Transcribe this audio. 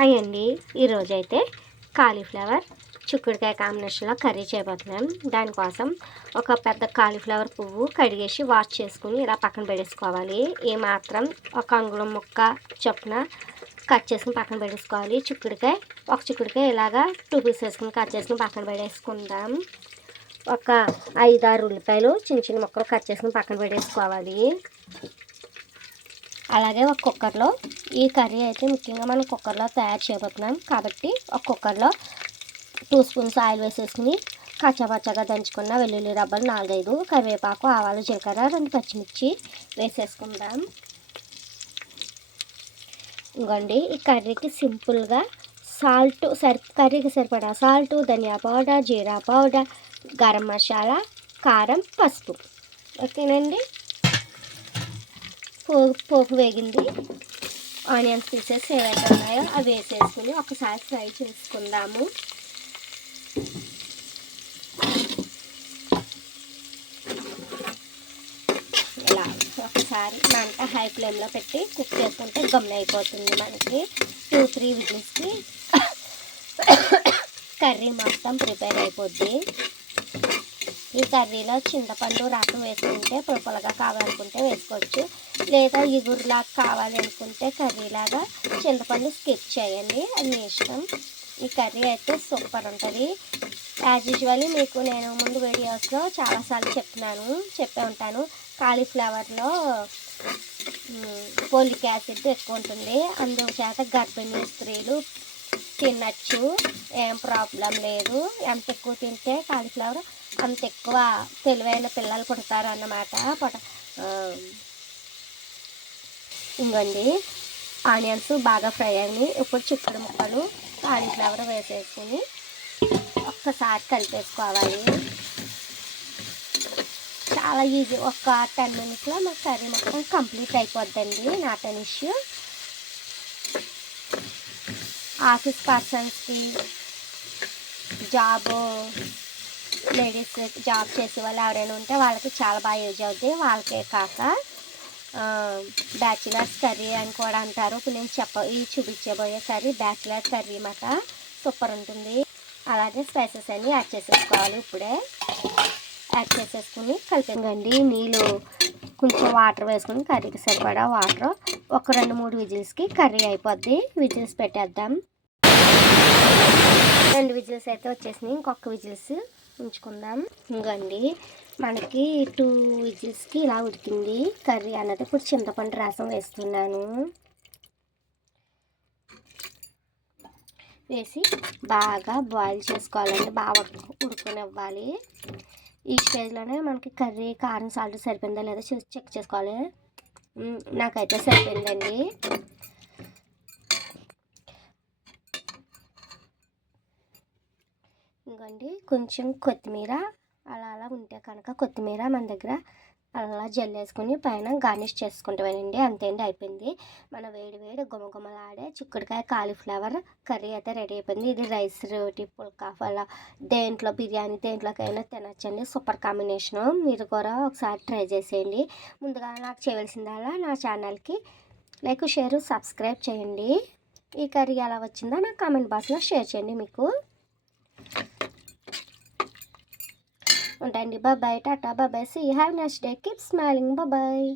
Hi అండి. ఈరోజైతే cauliflower చిక్కుడుకాయ కాంబినేషన్లో కర్రీ చేయబోతున్నాం. దానికోసం ఒక పెద్ద కాలీఫ్లవర్ పువ్వు కడిగేసి వాష్ చేసుకుని ఇలా పక్కన పెట్టేసుకోవాలి. ఏమాత్రం ఒక అంగుళం ముక్క చొప్పున కట్ చేసుకుని పక్కన పెట్టేసుకోవాలి. ఒక చిక్కుడుకాయ ఇలాగా 2 పీసెస్ వేసుకుని కట్ చేసుకుని పక్కన పెట్టేసుకుందాం. ఒక 5-6 ఉల్లిపాయలు చిన్న చిన్న ముక్కలు కట్ చేసుకుని పక్కన పెట్టేసుకోవాలి. అలాగే ఒక కుక్కర్లో ఈ కర్రీ అయితే ముఖ్యంగా మనం కుక్కర్లో తయారు చేయబోతున్నాం కాబట్టి ఒక కుక్కర్లో 2 స్పూన్స్ ఆయిల్ వేసేసుకుని కచ్చాపచ్చాగా దంచుకున్న వెల్లుల్లి రబ్బలు 4-5, కరివేపాకు, ఆవాలు, జీలకర్ర, 2 పచ్చిమిర్చి వేసేసుకుందాం. ఇంకోండి ఈ కర్రీకి సింపుల్గా కర్రీకి సరిపడా సాల్ట్, ధనియా పౌడర్, జీరా పౌడర్, గరం మసాలా, కారం, పసుపు. ఓకేనండి. పోపు వేగింది. ఆనియన్స్ పీసెస్ ఏవైతే ఉన్నాయో అవి వేసేసుకుని ఒకసారి ఫ్రై చేసుకుందాము. ఇలా ఒకసారి మంట హై ఫ్లేమ్లో పెట్టి కుక్ చేసుకుంటే గమ్మున అయిపోతుంది. మనకి 2-3 విజిల్స్కి కర్రీ మొత్తం ప్రిపేర్ అయిపోద్ది. ఈ కర్రీలో చింతపండు రసం వేసుకుంటే పులుపులుగా కావాలనుకుంటే వేసుకోవచ్చు, లేదా ఇగురులాగా కావాలి అనుకుంటే కర్రీలాగా చింతపండు స్కిప్ చేయండి, అది మీ ఇష్టం. ఈ కర్రీ అయితే సూపర్ ఉంటుంది. యాజ్ యూజువల్లీ మీకు నేను ముందు వీడియోస్లో చాలాసార్లు చెప్పే ఉంటాను. కాలీఫ్లవర్లో ఫోలిక్ యాసిడ్ ఎక్కువ ఉంటుంది, అందుచేత గర్భిణీ స్త్రీలు తినచ్చు, ఏం ప్రాబ్లం లేదు. ఎంత ఎక్కువ తింటే కాలీఫ్లవర్ అంత ఎక్కువ తెలివైన పిల్లలు పుడతారు అన్నమాట. ఇంకండి ఆనియన్స్ బాగా ఫ్రై అయ్యి ఇప్పుడు చిక్కుడు ముక్కలు కాలీఫ్లవర్ వేసేసుకుని ఒక్కసారి కలిపేసుకోవాలి. చాలా ఈజీ. ఒక 10 మినిట్స్లో మాకు కర్రీ మొత్తం కంప్లీట్ అయిపోద్దండి. Not an issue. ఆఫీస్ పర్సన్స్కి, లేడీస్ జాబ్ చేసే వాళ్ళు ఎవరైనా ఉంటే వాళ్ళకి చాలా బాగా యూజ్ అవుతుంది. వాళ్ళకే కాక బ్యాచిలర్స్ కర్రీ అని కూడా అంటారు. ఇప్పుడు నేను చూపించబోయే కర్రీ బ్యాచిలర్ కర్రీ మాట సూపర్ ఉంటుంది. అలాగే స్పైసెస్ అన్నీ యాడ్ చేసేసుకోవాలి. ఇప్పుడే యాడ్ చేసేసుకుని కలిపండి. నీళ్ళు కొంచెం వాటర్ వేసుకుని కర్రీకి సరిపడా వాటర్ ఒక 2-3 విజిల్స్కి కర్రీ అయిపోద్ది. విజిల్స్ పెట్టేద్దాం. 2 విజిల్స్ అయితే వచ్చేసినాయి. ఇంకొక విజిల్స్ ఉంచుకుందాం. ఇంకండి మనకి 2 విజిల్స్కి ఇలా ఉడికింది కర్రీ అన్నది. ఇప్పుడు చింతపండు రసం వేస్తున్నాను. వేసి బాగా బాయిల్ చేసుకోవాలండి, బాగా ఉడుకునివ్వాలి. ఈ స్టేజ్లోనే మనకి కర్రీ కారం సాల్ట్ సరిపోయిందా లేదా చెక్ చేసుకోవాలి. నాకైతే సరిపోయిందండి. ఇంకోండి కొంచెం కొత్తిమీర అలా ఉంటే కనుక కొత్తిమీర మన దగ్గర అలా జల్లేసుకుని పైన గార్నిష్ చేసుకుంటామేనండి. అంతేండి, అయిపోయింది. మన వేడి గుమగుమలాడే చిక్కుడుకాయ కాలీఫ్లవర్ కర్రీ అయితే రెడీ అయిపోయింది. ఇది రైస్, రోటీ, పుల్కాఫ్ అలా దేంట్లో బిర్యానీ దేంట్లోకైనా తినచ్చండి. Super combination. మీరు కూడా ఒకసారి ట్రై చేసేయండి. ముందుగా నాకు చేయవలసిందల్లా నా ఛానల్కి లైక్, షేర్, సబ్స్క్రైబ్ చేయండి. ఈ కర్రీ ఎలా వచ్చిందో నా కామెంట్ బాక్స్లో షేర్ చేయండి. మీకు ఉంటాయండి. Bye, tata, bye. See you. Have nice day. Keep smiling. Bye.